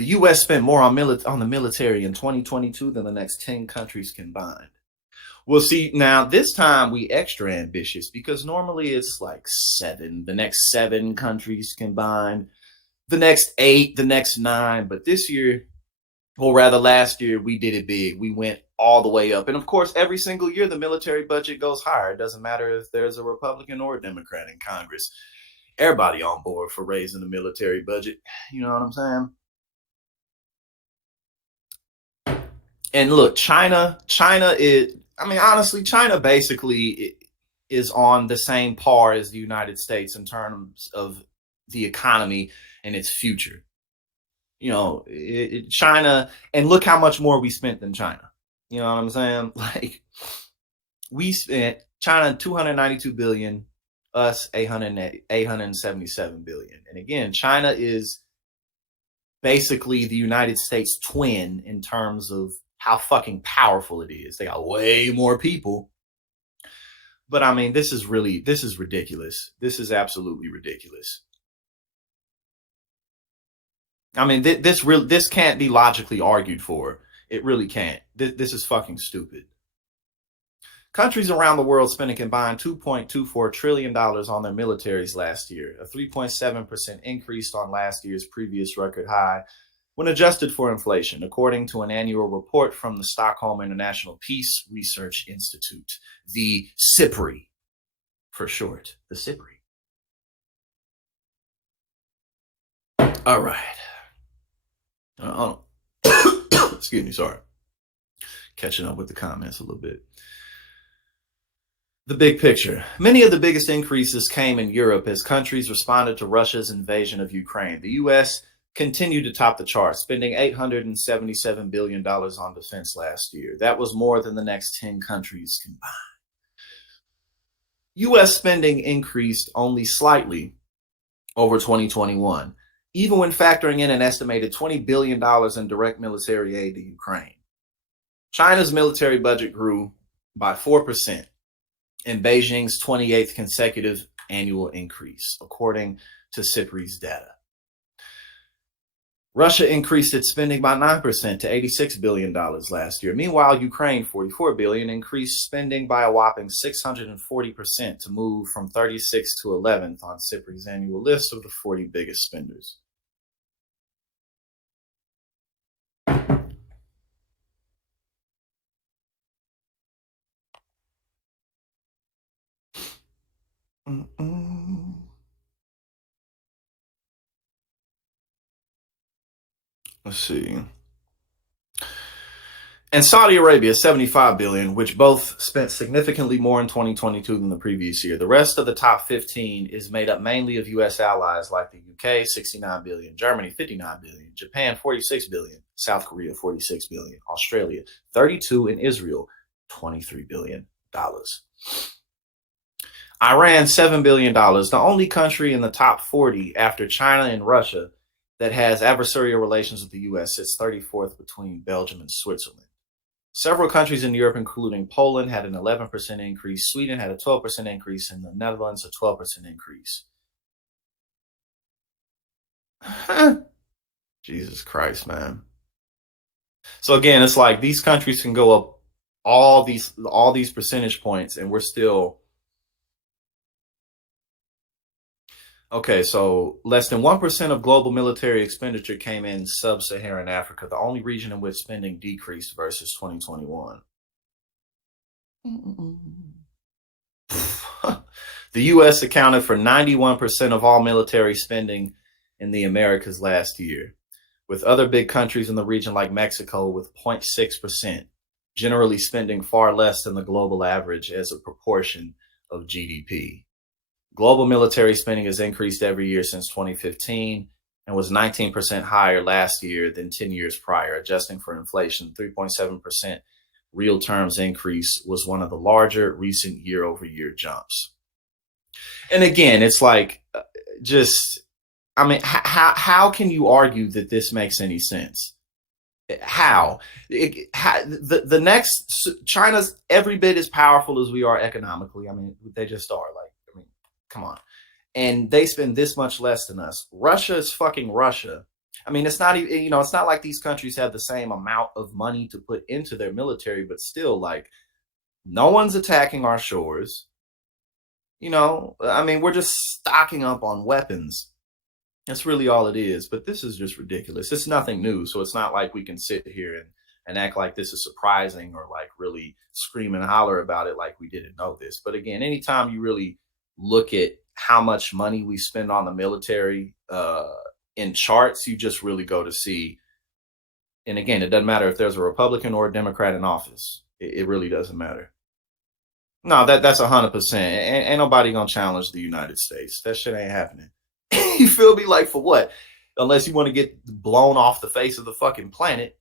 The U.S. spent more on the military in 2022 than the next 10 countries combined. Well, see, now this time we extra ambitious because normally it's like seven, the next 7 countries combined, the next 8, the next 9. But this year, or rather last year, we did it big. We went all the way up. And of course, every single year, the military budget goes higher. It doesn't matter if there's a Republican or a Democrat in Congress. Everybody on board for raising the military budget. You know what I'm saying? And look, China is, I mean, honestly, China basically is on the same par as the United States in terms of the economy and its future. China, and look how much more we spent than China. You know what I'm saying? Like, we spent China 292 billion, us 877 billion. And again, China is basically the United States twin in terms of how fucking powerful it is. They got way more people. But I mean, this is ridiculous. This is absolutely ridiculous. I mean, this can't be logically argued for. It really can't. This is fucking stupid. Countries around the world spent a combined $2.24 trillion on their militaries last year, a 3.7% increase on last year's previous record high when adjusted for inflation, according to an annual report from the Stockholm International Peace Research Institute, the SIPRI for short, the SIPRI. All right. Excuse me, sorry. Catching up with the comments a little bit. The big picture. Many of the biggest increases came in Europe as countries responded to Russia's invasion of Ukraine. The U.S. continued to top the charts, spending $877 billion on defense last year. That was more than the next 10 countries combined. U.S. spending increased only slightly over 2021, even when factoring in an estimated $20 billion in direct military aid to Ukraine. China's military budget grew by 4%. In Beijing's 28th consecutive annual increase, according to SIPRI's data. Russia increased its spending by 9% to $86 billion last year. Meanwhile, Ukraine, $44 billion, increased spending by a whopping 640% to move from 36th to 11th on SIPRI's annual list of the 40 biggest spenders. Let's see. And Saudi Arabia, $75 billion, which both spent significantly more in 2022 than the previous year. The rest of the top 15 is made up mainly of U.S. allies like the UK, $69 billion, Germany, $59 billion, Japan, $46 billion, South Korea, $46 billion, Australia, $32 billion, and Israel, $23 billion. Iran, $7 billion, the only country in the top 40 after China and Russia that has adversarial relations with the U.S. sits 34th between Belgium and Switzerland. Several countries in Europe, including Poland, had an 11% increase. Sweden had a 12% increase, and the Netherlands a 12% increase. Jesus Christ, man. So again, it's like these countries can go up all these percentage points, and we're still. Okay, so less than 1% of global military expenditure came in sub-Saharan Africa, the only region in which spending decreased versus 2021. The U.S. accounted for 91% of all military spending in the Americas last year, with other big countries in the region like Mexico with 0.6%, generally spending far less than the global average as a proportion of GDP. Global military spending has increased every year since 2015 and was 19% higher last year than 10 years prior. Adjusting for inflation, 3.7% real terms increase was one of the larger recent year-over-year jumps. And again, it's like, how can you argue that this makes any sense? The next, China's every bit as powerful as we are economically. I mean, they just are. Come on. And they spend this much less than us. Russia is fucking Russia. I mean, it's not even, it's not like these countries have the same amount of money to put into their military, but still, like, no one's attacking our shores. I mean, we're just stocking up on weapons. That's really all it is. But this is just ridiculous. It's nothing new. So it's not like we can sit here and act like this is surprising or like really scream and holler about it like we didn't know this. But again, anytime you really look at how much money we spend on the military in charts, you just really go to see. And again, it doesn't matter if there's a Republican or a Democrat in office. It really doesn't matter. No, that's 100%. Ain't nobody gonna challenge the United States. That shit ain't happening. You feel me? Like, for what? Unless you want to get blown off the face of the fucking planet,